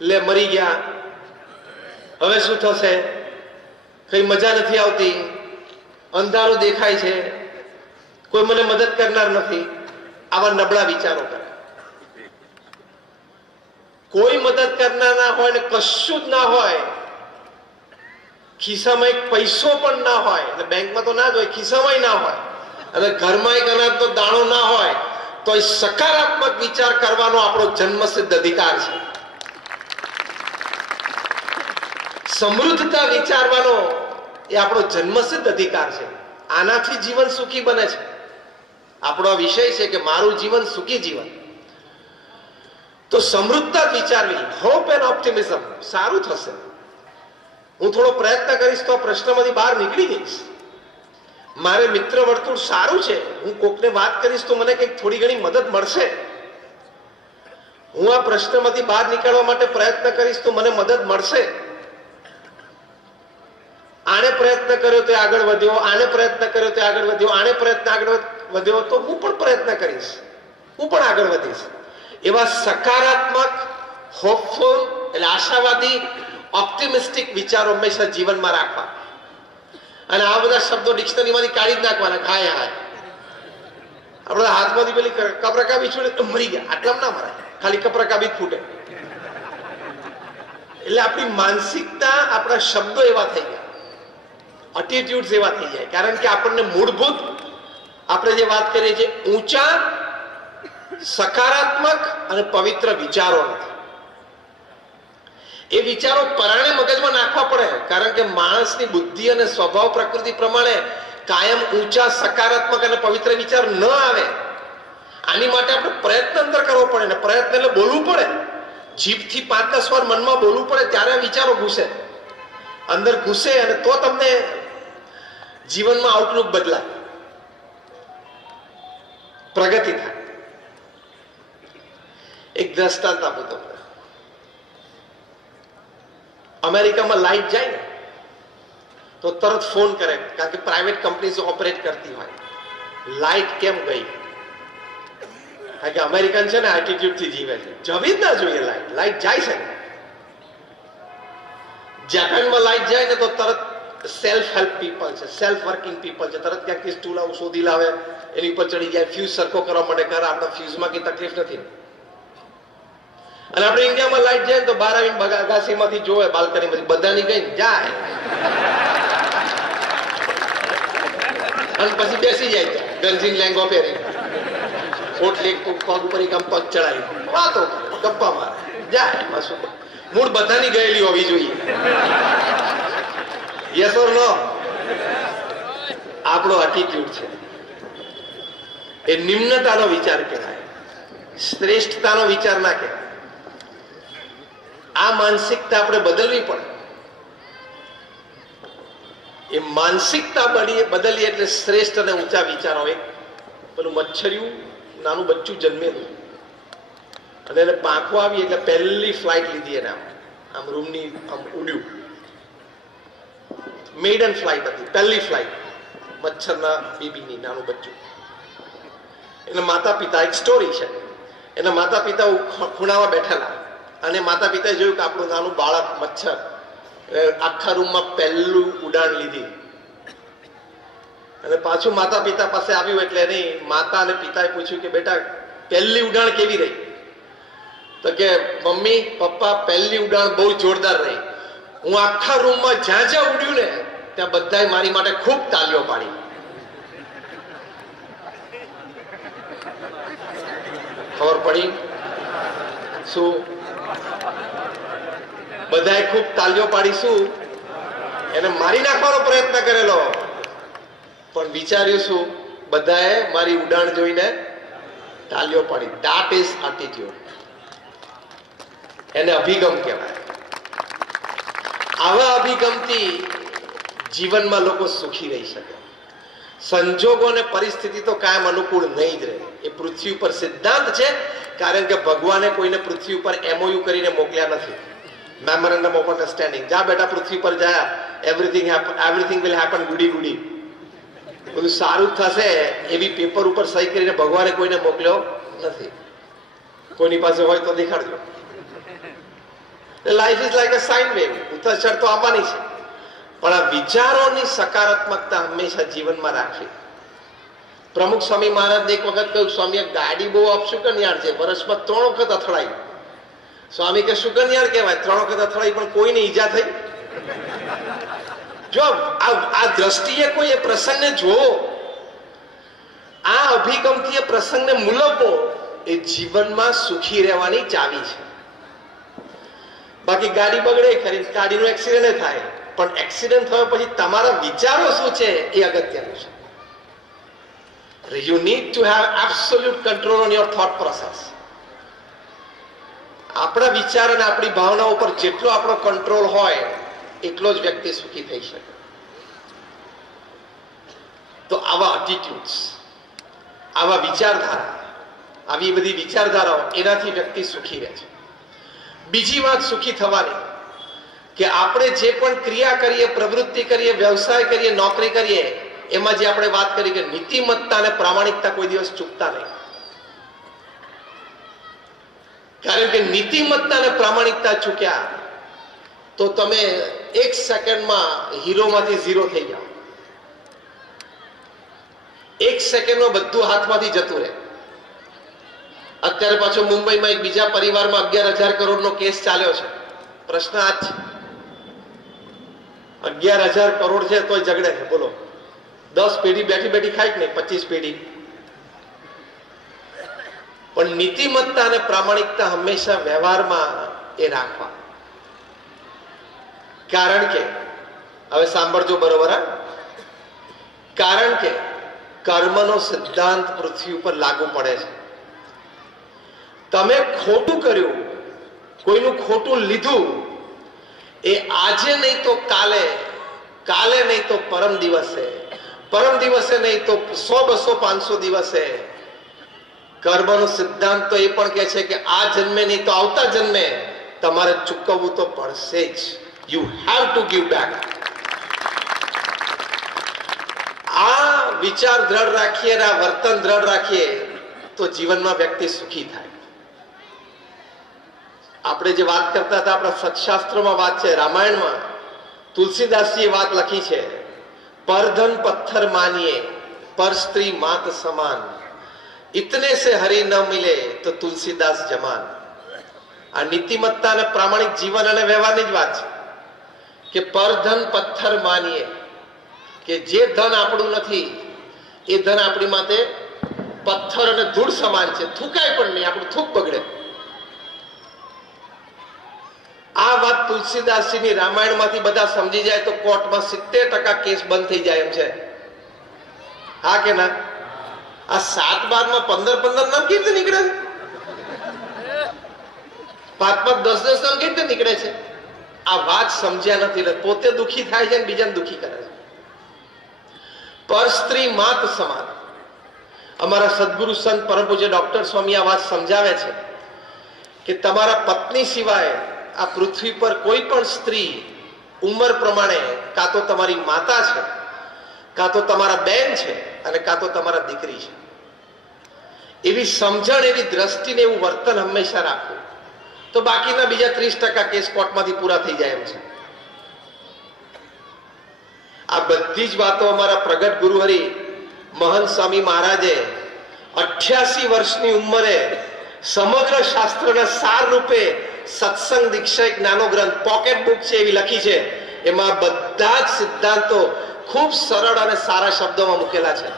લે મરી ગયા, હવે શું થશે, કઈ મજા નથી આવતી, અંધારું દેખાય છે, કોઈ મને મદદ કરનાર નથી. આવા નબળા વિચારો કરે. કોઈ મદદ કરનાર ના હોય ને કશું જ ના હોય, ખિસ્સામાં એક પૈસો પણ ના હોય, એટલે બેંકમાં તો ના જ હોય, ખિસ્સામાં ના હોય, અને ઘરમાં એક અનાજનો દાણો ના હોય, તો એ સકારાત્મક વિચાર કરવાનો આપણો જન્મસિદ્ધ અધિકાર છે. સમૃદ્ધતા વિચારવાનો એ આપણો જન્મસિદ્ધ અધિકાર છે. આનાથી જીવન સુખી બને છે. આપણો વિષય છે કે મારું જીવન સુખી જીવન. તો સમૃદ્ધતા વિચારવી, હોપ એન્ડ ઓપ્ટિમિઝમ, સારું થશે. હું થોડો પ્રયત્ન કરીશ તો પ્રશ્નમાંથી બહાર નીકળી જઈશ. મારે મિત્ર વર્તુળ સારું છે, હું કોકને વાત કરીશ તો મને કંઈક થોડી ઘણી મદદ મળશે. હું આ પ્રશ્નમાંથી બહાર નીકળવા માટે પ્રયત્ન કરીશ તો મને મદદ મળશે. આને પ્રયત્ન કર્યો તો આગળ વધ્યો, આને પ્રયત્ન કર્યો તો આગળ વધ્યો, આને પ્રયત્ન આગળ વધ્યો તો હું પણ પ્રયત્ન કરીશ, હું પણ આગળ વધીશ. એવા સકારાત્મક, હોપફુલ, એટલે આશાવાદી, ઓપ્ટિમિસ્ટિક વિચારો હંમેશા જીવનમાં રાખવા. અને આ બધા શબ્દો ડિક્શનરીમાંથી કાઢી જ નાખવાના. હાય હાય, આપણા હાથમાંથી પેલી કપરકાબી છોડે તો મરી ગયા, આટલામાં ના મરાય, ખાલી કપરકાબી જ ફૂટે. એટલે આપણી માનસિકતા, આપણા શબ્દો એવા થઈ ગયા, એટીટ્યુડ્સ એવા થઈ જાય. કારણ કે આપણને મૂળભૂત આપણે જે વાત કરીએ છીએ ઊંચા, સકારાત્મક અને પવિત્ર વિચારો નથી. એ વિચારો પરાણે મગજમાં નાખવા પડે. કારણ કે માણસની બુદ્ધિ અને સ્વભાવ પ્રકૃતિ પ્રમાણે કાયમ ઊંચા, સકારાત્મક અને પવિત્ર વિચાર ન આવે. આની માટે આપણે પ્રયત્ન અંદર કરવો પડે. ને પ્રયત્ન એટલે બોલવું પડે. જીભથી 5-10 વાર મનમાં બોલવું પડે, ત્યારે આ વિચારો ઘૂસે, અંદર ઘૂસે, અને તો તમને જીવનમાં આઉટલુક બદલાય, પ્રગતિ થાય. એક દ્રષ્ટાંત આપું તમને. અમેરિકામાં લાઈટ જાય ને તો તરત ફોન કરે, કારણ કે પ્રાઇવેટ કંપનીઝ ઓપરેટ કરતી હોય. લાઈટ કેમ ગઈ? કારણ કે અમેરિકન છે ને એટીટ્યુડ થી જીવે છે. જવી જ ના જોઈએ લાઈટ. લાઈટ જાય છે. જાપાનમાં લાઈટ જાય ને તો તરત સેલ્ફ હેલ્પ પીપલ છે, સેલ્ફ વર્કિંગ પીપલ છે, તરત ક્યાંક સ્ટૂલ આવું શોધી લાવે, એની ઉપર ચડી જાય, ફ્યુઝ સરખો કરવા માટે કરે. આપણા ફ્યુઝમાં કઈ તકલીફ નથી. અને આપણે ઇન્ડિયામાં લાઈટ જાય ને તો બહાર આવીને અગાસીમાંથી જોવે, બાલ્કનીમાંથી, બધાની ગઈ જાય અને પછી બેસી જાય ગંજીન લેંગો પહેરી. ઓટલે પગ ઉપર એક આમ પગ ચડાવી વાતો ગપ્પા મારે જાય. એમાં શું મૂળ બધાની ગયેલી હોવી જોઈએ. યસ ઓર નો? આપણો એટીટ્યુડ છે એ નિમ્નતાનો વિચાર કહેવાય, શ્રેષ્ઠતાનો વિચાર ના કહેવાય. આ માનસિકતા આપણે બદલવી પડે. એ માનસિકતા બદલીએ એટલે શ્રેષ્ઠ અને ઊંચા વિચારો. એક પેલું મચ્છરિયું નાનું બચ્ચું જન્મેલું અને એને પાંખો આવી એટલે પહેલી ફ્લાઇટ લીધી એને આમ રૂમની આમ ઉડ્યું. મેડન ફ્લાઇટ હતી, પહેલી ફ્લાઇટ મચ્છરના બેબીની, નાનું બચ્ચું. એના માતા પિતા, એક સ્ટોરી છે, એના માતા પિતા ખૂણામાં બેઠેલા અને માતા પિતાએ જોયું કે આપણું નાનું બાળક મચ્છર આખા રૂમમાં પહેલું ઉડાન લીધી. અને પાછું માતા પિતા પાસે આવ્યું એટલે એની માતા અને પિતાએ પૂછ્યું કે બેટા પહેલી ઉડાન કેવી રહી? તો કે મમ્મી પપ્પા પહેલી ઉડાન બહુ જોરદાર રહી. હું આખા રૂમમાં જ્યાં જ્યાં ઉડ્યું ને ત્યાં બધાએ મારી માટે ખૂબ તાલીઓ પાડી. ખબર પડી શું? બધાએ ખૂબ તાલીઓ પાડી. શું? એને મારી નાખવાનો પ્રયત્ન કરેલો, પણ વિચાર્યું શું? બધાએ મારી ઉડાન જોઈને તાલીઓ પાડી. That is attitude. એને અભિગમ કહેવાય. આવા અભિગમથી જીવનમાં લોકો સુખી રહી શકે. સંજોગો અને પરિસ્થિતિ તો કાયમ અનુકૂળ નહીં જ રહે. એ પૃથ્વી ઉપર સિદ્ધાંત છે, કારણ કે ભગવાને કોઈને પૃથ્વી ઉપર MOU કરીને મોકલ્યા નથી. Memorandum of understanding. જા બેટા પૃથ્વી પર જા, એવરીથિંગ વિલ હેપન ગુડી ગુડી, બધું સારું થશે એવી પેપર ઉપર સહી કરીને ભગવાને કોઈને મોકલ્યો નથી. કોઈની પાસે હોય તો દેખાડજો. Life is like a sine wave. ઉતર ચઢ તો આવવાની છે, પણ આ વિચારોની સકારાત્મકતા હંમેશા જીવનમાં રાખવી. પ્રમુખ સ્વામી મહારાજ એક વખત કહ્યું, સ્વામી ગાડી બહુ આપશું કન્યાળ છે, વર્ષમાં 3 વખત અથડાઈ. સ્વામી કે શું કન્યાળ કહેવાય? 3 વખત અથડાઈ પણ કોઈને ઈજા થઈ? જો આ દ્રષ્ટિએ કોઈ એ પ્રસંગને જોવો, આ અભિગમથી એ પ્રસંગને મૂલવવો, એ જીવનમાં સુખી રહેવાની ચાવી છે. બાકી ગાડી બગડે ખરી, ગાડીનો એક્સિડન્ટ થાય, પણ એક્સિડન્ટ થયા પછી તમારા વિચારો શું છે એ અગત્યનું છે. You need to have absolute control on your thought process. આપણા વિચાર અને આપણી ભાવના ઉપર જેટલો આપણો કંટ્રોલ હોય એટલો જ વ્યક્તિ સુખી થઈ શકે. તો આવા એટીટ્યુડ્સ, આવા વિચારધારા, આવી બધી વિચારધારાઓ, એનાથી વ્યક્તિ સુખી રહે છે. બીજી વાત સુખી થવાની કે આપણે જે પણ ક્રિયા કરીએ, પ્રવૃત્તિ કરીએ, વ્યવસાય કરીએ, નોકરી કરીએ, એમાં જે આપણે વાત કરી કે નીતિમત્તા અને પ્રામાણિકતા કોઈ દિવસ ચૂકતા નહીં. કારણ કે નીતિમત્તા અને પ્રામાણિકતા ચૂક્યા તો તમે 1 સેકન્ડમાં હીરોમાંથી 0 થઈ જાઓ. 1 સેકન્ડમાં બધું હાથમાંથી જતું રહે. અત્યારે પાછો મુંબઈમાં એક બીજા પરિવારમાં 11,000 કરોડનો કેસ ચાલ્યો છે. પ્રશ્ન આ જ છે, 11,000 કરોડ છે તોય ઝઘડે છે. બોલો, 10 પેઢી બેઠી બેઠી ખાય કે નહીં? 25 પેઢી. પણ નીતિમત્તા અને પ્રામાણિકતા હંમેશા વ્યવહારમાં એ રાખવા. કારણ કે હવે સાંભળજો બરોબર, કારણ કે કર્મનો સિદ્ધાંત પૃથ્વી ઉપર લાગુ પડે છે. તમે ખોટું કર્યું, કોઈનું ખોટું લીધું, એ આજે નહીં તો કાલે, કાલે નહીં તો પરમ દિવસે, પરમ દિવસે નહીં તો 100, 200, 500 દિવસે. કર્મનો સિદ્ધાંત તો એ પણ કહે છે કે આ જન્મે નહીં તો આવતા જન્મે તમારે ચૂકવવું તો પડશે જ. You have to give back. આ વિચાર દ્રઢ રાખીએ અને આ વર્તન દ્રઢ રાખીએ તો જીવનમાં વ્યક્તિ સુખી થાય. આપણે જે વાત કરતા હતા, આપણા સત્શાસ્ત્રોમાં વાત છે, રામાયણમાં તુલસીદાસજીએ વાત લખી છે, પરધન પથ્થર માનીએ પર સ્ત્રી માત સમાન, ઇતને સે હરી ન મિલે તો તુલસીદાસ જમાન. આ નીતિમત્તા અને પ્રામાણિક જીવન અને વ્યવહારની જ વાત છે કે પરધન પથ્થર માનીએ, કે જે ધન આપણું નથી એ ધન આપણી માટે પથ્થર અને ધૂળ સમાન છે, થૂકાય પણ નહીં, આપણું થૂક બગડે. આ વાત તુલસીદાસજીની રામાયણમાંથી બધા સમજી જાય તો કોર્ટમાં 70% કેસ બંધ થઈ જાય એમ છે. હા કે ના? આ 7-12 માં 15 નામ કેવી રીતે નીકળે છે? 5-5, 10-10 નામ કેવી રીતે નીકળે છે? આ વાત સમજ્યા નથી એટલે પોતે દુખી થાય છે અને બીજાને દુખી કરે છે. પર સ્ત્રી માત સમાન. અમારા સદગુરુ સંત પરમ પૂજ્ય ડોક્ટર સ્વામી આ વાત સમજાવે છે કે તમારા પત્ની સિવાય આ પૃથ્વી પર કોઈ પણ સ્ત્રી ઉંમર પ્રમાણે કાં તો તમારી માતા છે, કાં તો તમારા બેન છે, અને કાં તો તમારા દીકરી છે. એવી સમજણ, એવી દ્રષ્ટિને એવું વર્તન હંમેશા રાખવું તો બાકીના બીજા 30% કેસ કોર્ટમાંથી પૂરા થઈ જાય એમ છે. આ બધી જ વાતો અમારા પ્રગટ ગુરુહરિ મહંત સ્વામી મહારાજે 88 વર્ષની ઉંમરે સમગ્ર શાસ્ત્રના સાર રૂપે સત્સંગ દીક્ષા એક નાનો ગ્રંથ, પોકેટ બુક છે એવી લખી છે. એમાં બધા જ સિદ્ધાંતો ખૂબ સરળ અને સારા શબ્દોમાં મૂકેલા છે.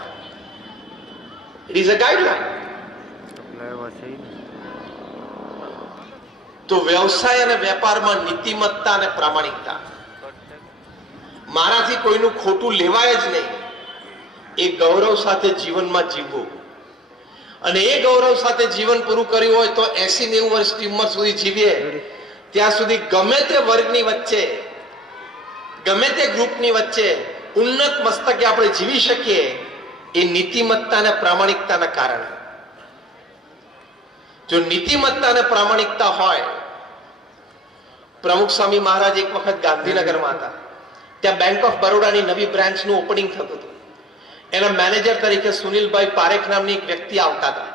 It is a guideline. તો વ્યવસાય અને વેપારમાં નીતિમત્તા અને પ્રામાણિકતા, મારાથી કોઈનું ખોટું લેવાય જ નહીં, એ ગૌરવ સાથે જીવનમાં જીવવું. અને એ ગૌરવ સાથે જીવન પૂરું કર્યું હોય તો 80-90 વર્ષની ઉંમર સુધી જીવીએ ત્યાં સુધી ગમે તે વર્ગની વચ્ચે, ગમે તે ગ્રુપની વચ્ચે ઉન્નત મસ્તકે આપણે જીવી શકીએ એ નીતિમત્તા અને પ્રામાણિકતાના કારણે. જો નીતિમત્તા અને પ્રામાણિકતા હોય, પ્રમુખ સ્વામી મહારાજ એક વખત ગાંધીનગરમાં હતા. ત્યાં બેંક ઓફ બરોડાની નવી બ્રાન્ચનું ઓપનિંગ થતું હતું. એના મેનેજર તરીકે સુનિલભાઈ પારેખ નામની એક વ્યક્તિ આવતા હતા.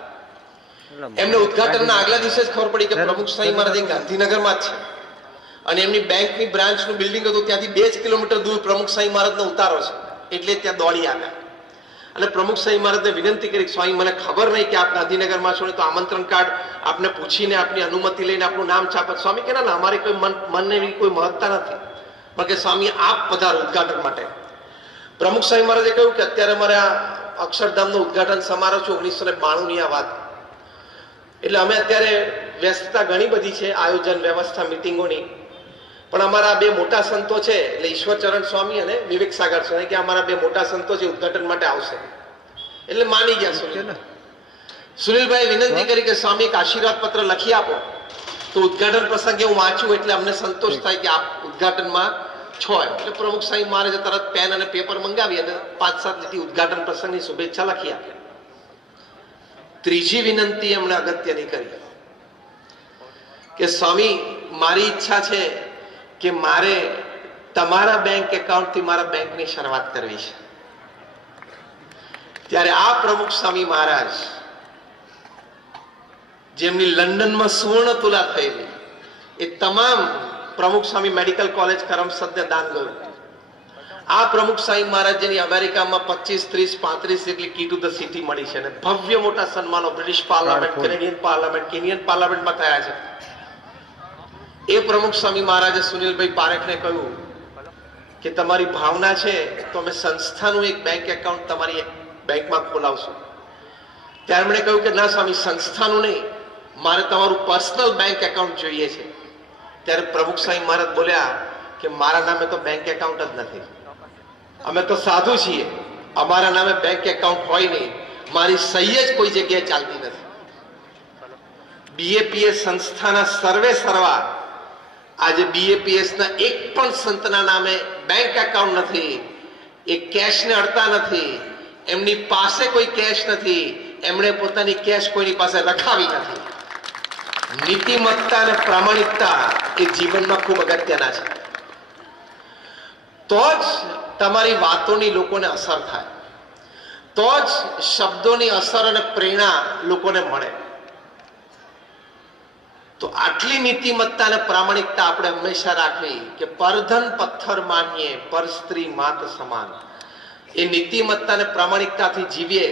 એમને ઉદ્ઘાટનના આગલા દિવસે જ ખબર પડી કે પ્રમુખ સ્વામી મહારાજ ગાંધીનગરમાં જ છે અને એમની બેંકની બ્રાન્ચનું બિલ્ડિંગ હતું ત્યાંથી 2 કિલોમીટર દૂર પ્રમુખ સ્વામી મહારાજનો ઉતારો છે. એટલે ત્યાં દોડી આવ્યા અને પ્રમુખ સ્વામી મહારાજને વિનંતી કરી, સ્વામી મને ખબર નહીં કે આપ ગાંધીનગરમાં છો ને તો આમંત્રણ કાર્ડ આપને પૂછીને આપની અનુમતિ લઈને આપનું નામ છાપત. સ્વામી કે ના, અમારી કોઈ મનને એવી કોઈ મહત્તા નથી, પણ કે સ્વામી આપ પધારો ઉદ્ઘાટન માટે. પ્રમુખ સ્વામી મહારાજે કહ્યું કે અત્યારે અમારે આ અક્ષરધામનો ઉદ્ઘાટન સમારોહ છે, 1992 ની આ વાત. એટલે અમે અત્યારે વ્યસ્તતા ઘણી બધી છે, આયોજન વ્યવસ્થા મિટિંગોની, પણ અમારા 2 મોટા સંતો છે એટલે ઈશ્વરચરણ સ્વામી અને વિવેક સાગર સ્વામી કે અમારા 2 મોટા સંતો છે ઉદ્ઘાટન માટે આવશે. એટલે માની ગયા સુનિલભાઈ વિનંતી કરી કે સ્વામી એક આશીર્વાદ પત્ર લખી આપો તો ઉદ્ઘાટન પ્રસંગે હું વાંચું એટલે અમને સંતોષ થાય કે આપ ઉદ્ઘાટનમાં છો. એટલે પ્રમુખ સ્વામી મહારાજે તરત પેન અને પેપર મંગાવી અને 5-7 લીટી ઉદ્ઘાટન પ્રસંગની શુભેચ્છા લખી આપી. ત્રીજી વિનંતી એમણે અગત્યની કરી કે સ્વામી મારી ઈચ્છા છે કે મારે તમારા બેંક એકાઉન્ટથી મારા બેંકની શરૂઆત કરવી છે. ત્યારે આ પ્રમુખ સ્વામી મહારાજ જેમની લંડનમાં સુવર્ણ તુલા થયેલી, એ તમામ પ્રમુખ સ્વામી મેડિકલ કોલેજ કરમસદને દાન ગયું. આ પ્રમુખ સ્વામી મહારાજ જેની અમેરિકામાં 25, 30, 35 જેટલી કી ટુ ધ સિટી મળી છે અને ભવ્ય મોટા સન્માનો British parliament, Canadian parliament, Kenyan પાર્લામેન્ટમાં થયા છે. એ પ્રમુખ સ્વામી મહારાજે સુનિલભાઈ પારેખને કહ્યું કે તમારી ભાવના છે તો અમે સંસ્થાનું એક બેંક એકાઉન્ટ તમારી બેંકમાં ખોલાવશું. ત્યારે એમણે કહ્યું કે ના સ્વામી, સંસ્થાનું નહીં, મારે તમારું પર્સનલ બેંક એકાઉન્ટ જોઈએ છે. ત્યારે પ્રમુખ સ્વામી મહારાજ બોલ્યા કે મારા નામે તો બેંક એકાઉન્ટ જ નથી, અમે તો સાધુ છીએ, અમારા નામે બેંક એકાઉન્ટ હોય નહીં, મારી સહી જ કોઈ જગ્યાએ ચાલતી નથી. બીએપીએસ સંસ્થાના સર્વે સર્વા આજે બીએપીએસ ના એક પણ સંતના નામે બેંક એકાઉન્ટ નથી. એ કેશને અડતા નથી, એમની પાસે કોઈ કેશ નથી, એમણે પોતાની કેશ કોઈની પાસે રખાવી નથી. નીતિમત્તા અને પ્રામાણિકતા એ જીવનમાં ખૂબ અગત્યના છે. તો જ તમારી વાતોની લોકોને અસર થાય, તો જ શબ્દોની અસર અને પ્રેરણા લોકોને મળે. તો આટલી નીતિમત્તા અને પ્રામાણિકતા આપણે હંમેશા રાખવી કે પરધન પથ્થર માનીએ, પર સ્ત્રી માત સમાન. એ નીતિમત્તા અને પ્રામાણિકતાથી જીવીએ